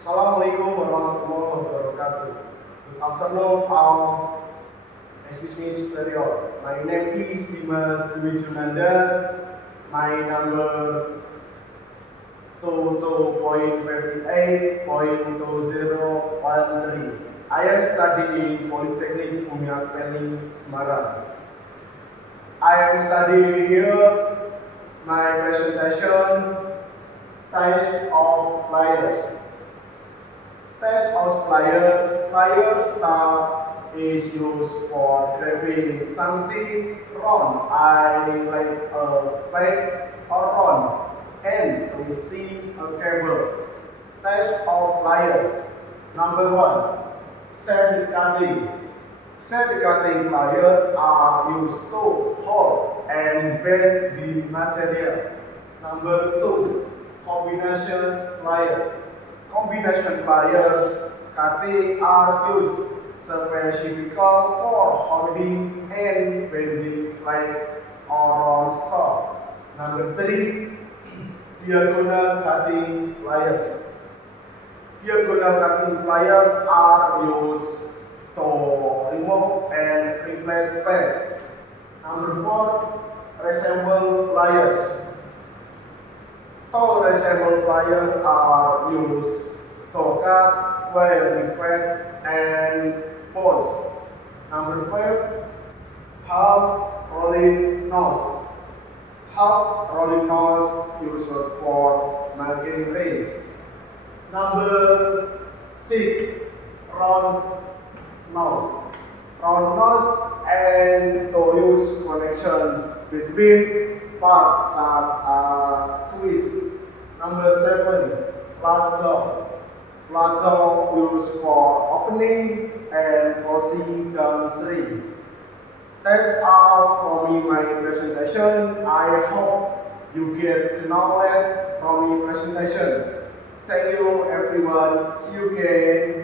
Assalamualaikum warahmatullahi wabarakatuh. Good afternoon, excuse me, superior. My name is Dimas Junanda. My number 22.58.2013. I am studying Polytechnic Umiak Penny, Semarang. I am studying here my presentation types of pliers. Types of pliers. Pliers is used for grabbing something round, like a plate or round, and twisting a cable. Types of pliers. Number 1, sand cutting. Sand cutting pliers are used to hold and bend the material. Number 2, combination pliers. Combination pliers cutting are used specifically for holding and bending flat or round stock. Number 3, diagonal cutting pliers. Diagonal cutting pliers are used to remove and replace pad. Number 4, resemble pliers. Resemble pliers are used to cut wire, rivet, and bolts. Number 5, half rolling nose. Half rolling nose used for marking rings. Number 6, round nose. Round nose and to use connection between parts such as Swiss. Number 7, flat jaw. Flat jaw used for opening and closing jump ring. That's all from my presentation. I hope you get knowledge from my presentation. Thank you everyone. See you again.